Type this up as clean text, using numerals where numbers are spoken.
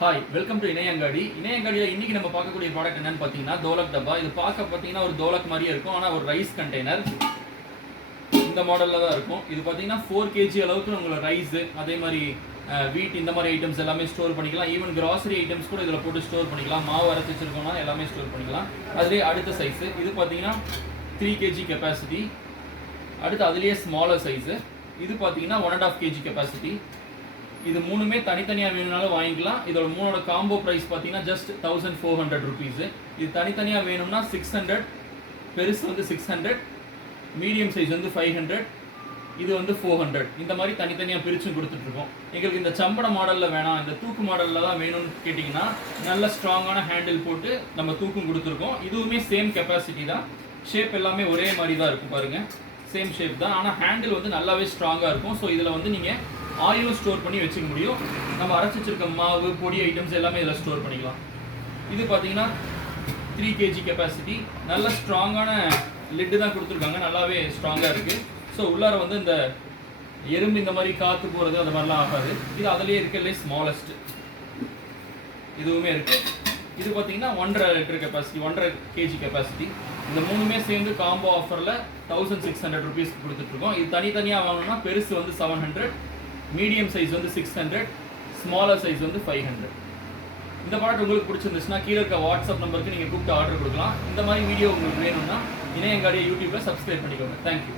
Hi, welcome to Inaiyangadi. இணையங்காடியில் இன்றைக்கி நம்ம பார்க்கக்கூடிய ப்ராடக்ட் என்னென்னு பார்த்தீங்கன்னா தோலக் டப்பா. இது பார்க்க பார்த்தீங்கன்னா ஒரு தோலக் மாதிரியே இருக்கும், ஆனால் ஒரு ரைஸ் கண்டெய்னர் இந்த மாடலில் தான் இருக்கும். இது பார்த்தீங்கன்னா 4 kg அளவுக்கு உங்களோட ரைஸு, அதே மாதிரி வீட் இந்த மாதிரி ஐட்டம்ஸ் எல்லாமே ஸ்டோர் பண்ணிக்கலாம். ஈவன் கிராசரி ஐட்டம்ஸ் கூட இதில் போட்டு ஸ்டோர் பண்ணிக்கலாம். மாவு அரைச்சி வச்சுருக்கோம்னா எல்லாமே ஸ்டோர் பண்ணிக்கலாம். அதுலேயே அடுத்த சைஸு இது பார்த்தீங்கன்னா 3 kg கெப்பாசிட்டி. அடுத்து அதுலேயே ஸ்மாலர் சைஸு இது பார்த்தீங்கன்னா 1.5 kg கெப்பாசிட்டி. இது மூணுமே தனித்தனியாக வேணும்னாலும் வாங்கிக்கலாம். இதோட மூணோட காம்போ ப்ரைஸ் பார்த்தீங்கன்னா ஜஸ்ட் 1400 ருபீஸு. இது தனித்தனியாக வேணும்னா 600, பெருசு வந்து 600, மீடியம் சைஸ் வந்து 500, இது வந்து 400. இந்த மாதிரி தனித்தனியாக பிரிச்சும் கொடுத்துட்ருக்கோம். எங்களுக்கு இந்த சம்பட மாடலில் வேணாம், இந்த தூக்கு மாடலில் தான் வேணும்னு கேட்டிங்கன்னா நல்ல ஸ்ட்ராங்கான ஹேண்டில் போட்டு நம்ம தூக்கும் கொடுத்துருக்கோம். இதுவுமே சேம் கெப்பாசிட்டி தான், ஷேப் எல்லாமே ஒரே மாதிரி தான் இருக்கும் பாருங்கள், சேம் ஷேப் தான். ஆனால் ஹேண்டில் வந்து நல்லாவே ஸ்ட்ராங்காக இருக்கும். ஸோ இதில் வந்து நீங்கள் ஆயிலும் ஸ்டோர் பண்ணி வச்சுக்க முடியும். நம்ம அரைச்சி வச்சிருக்க மாவு பொடி ஐட்டம்ஸ் எல்லாமே இதில் ஸ்டோர் பண்ணிக்கலாம். இது பார்த்தீங்கன்னா 3 kg கெப்பாசிட்டி. நல்ல ஸ்ட்ராங்கான லிட்டு தான் கொடுத்துருக்காங்க, நல்லாவே ஸ்ட்ராங்காக இருக்குது. ஸோ உள்ளார வந்து இந்த எறும்பு இந்த மாதிரி காற்று போகிறது அந்த மாதிரிலாம் ஆகாது. இது அதிலே இருக்கிறதுலே ஸ்மாலஸ்ட்டு இதுவுமே இருக்குது. இது பார்த்தீங்கன்னா 1.5 லிட்டர் கெப்பாசிட்டி, 1.5 kg கெப்பாசிட்டி. இந்த மூணுமே சேர்ந்து காம்போ ஆஃபரில் 1600 ருபீஸ்க்கு கொடுத்துட்ருக்கோம். இது தனித்தனியாக வாங்கணும்னா பெருசு வந்து 700, மீடியம் சைஸ் வந்து 600, ஸ்மாலர் சைஸ் வந்து 500. இந்த ப்ராடக்ட் உங்களுக்கு பிடிச்சிருந்துச்சுன்னா கீழே இருக்க வாட்ஸ்அப் நம்பருக்கு நீங்கள் கூப்பிட்டு ஆர்டர் கொடுக்கலாம். இந்த மாதிரி வீடியோ உங்களுக்கு வேணும்னா இணையங்காடியை யூடியூப்பில் சப்ஸ்கிரைப் பண்ணிக்கோங்க. தேங்க்யூ.